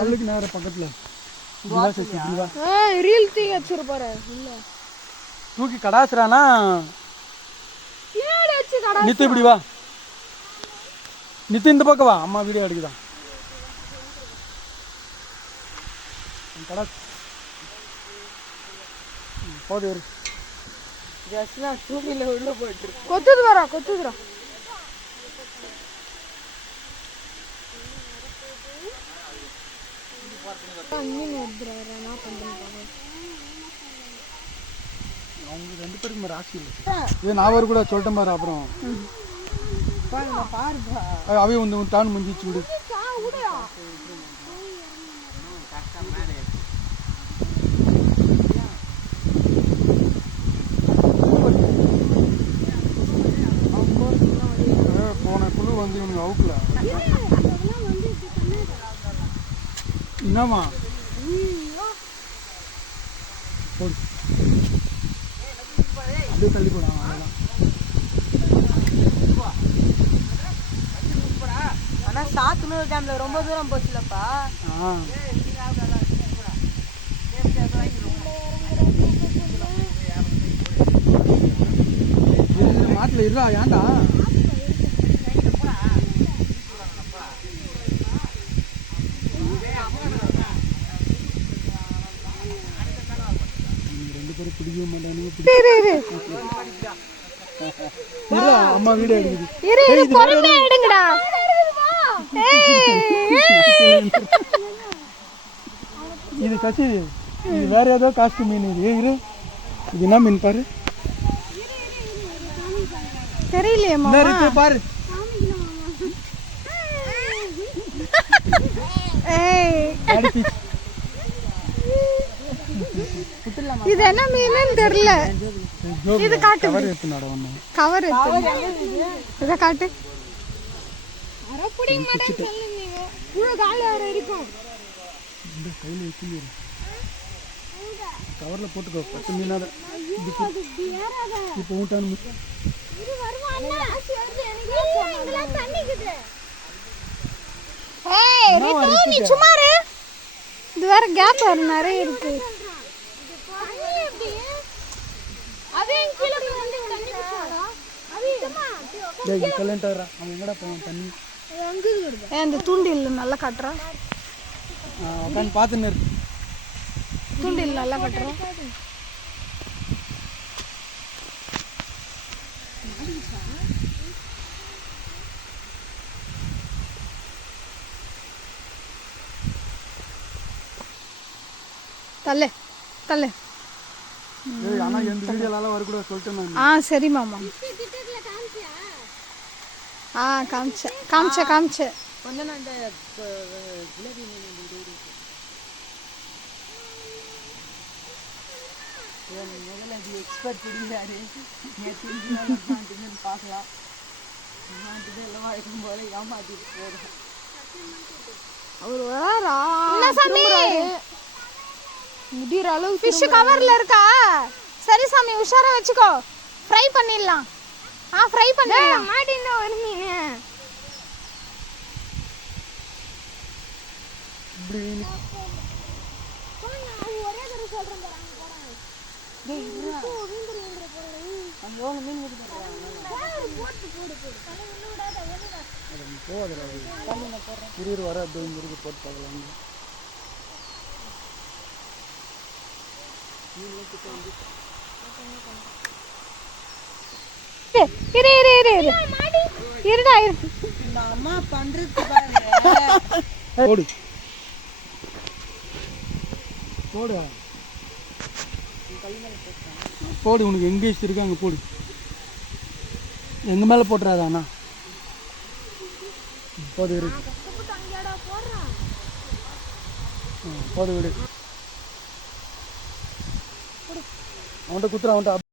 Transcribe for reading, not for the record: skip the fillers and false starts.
அதுக்கு நேரம் பக்கத்தில் ரீல் தூக்கி வச்சிருப்பாரு இல்ல தூக்கி கடாசுறானா நித்து இப்படி வா நித்து இந்த பக்கம் வா அம்மா வீடியோ எடுக்குதான் கடா போது உள்ள போயிட்டு கொத்துதுரா அவங்க 2 பேருக்கும் ராசி இல்லை இது நான் ஒரு கூட சொல்லிட்டேன் பாரு அப்புறம் அவை வந்து டான் முடிஞ்சிச்சு விடு போன குழு வந்து இவனுக்கு அவுக்கல என்னம்மா போடு அப்படியே தள்ளி போடாங்க ஆனா சாத்துனூர் டேம்ல ரொம்ப தூரம் போச்சுலப்பா மாட்டில் இருடா ஏன்டா பிடிக்க மாட்டானுங்க அம்மா வீடியோ எடுக்குது இது கட்சி இது வேற ஏதோ காஸ்ட் மீன் இது இரு இது என்ன மீன் பாரு தெரியலையே பாரு இது என்ன மீன் தெரியல இது காட்டு கவர் இத காட்டு அரப்புடி மாட்டேன்னு சொல்லுங்க புழு கால வர இருக்கும் இந்த கையில வெச்சிரு கவர்ல போட்டுக்கோ 10 மீனாத இப்போ ஊட்டான இது வருமா அண்ணா ஆசி வருது எனக்கு இதெல்லாம் தண்ணிக்குது ஏய் ரித்து நீ சும்மா இரு இது வேற கேப் வேற நிறைய இருக்கு அந்த தூண்டில் நல்லா கட்டுறா பார்த்துன்னு தூண்டில் நல்லா கட்டுறா தல்லே தல்லே ஆனா இந்த வீடியோல வர கூட சொல்லிட்டேன் சரி மாமா காமிச்ச கொஞ்ச நான் இந்த ஜிலேபி முதல்ல இது எக்ஸ்பர்ட் பிடிக்கிறாரு பார்க்கலாம் எல்லாம் இருக்கும் போல ஏமாத்திட்டு போறோம் அவர் வராரா முடிகிற அளவு ஃபிஷ் கவர்ல இருக்கா சரி சாமி உஷாரா வச்சுக்கோ ஃப்ரை பண்ணிடலாம் ஃப்ரை பண்ணிடலாம் மாட்டினா ஒரு மீன் ஒரே தடவை சொல்றேன் பாருங்க டேய் இருடா அங்க ஒரு மீன் முடி போடு போடுடா தண்ணில போறேன் இரு வர அப்படியே இருக்கு போட்டு பார்க்கலாம் இருடா இந்த அம்மா பண்றது பாருங்க போடு போடு போடு உனக்கு எங்கே இருக்கு அங்கே போடு எங்க மேலே போட்டுறாதா அண்ணா போது இருக்கு போது விடு அவன்கிட்ட குத்துற அவன்கிட்ட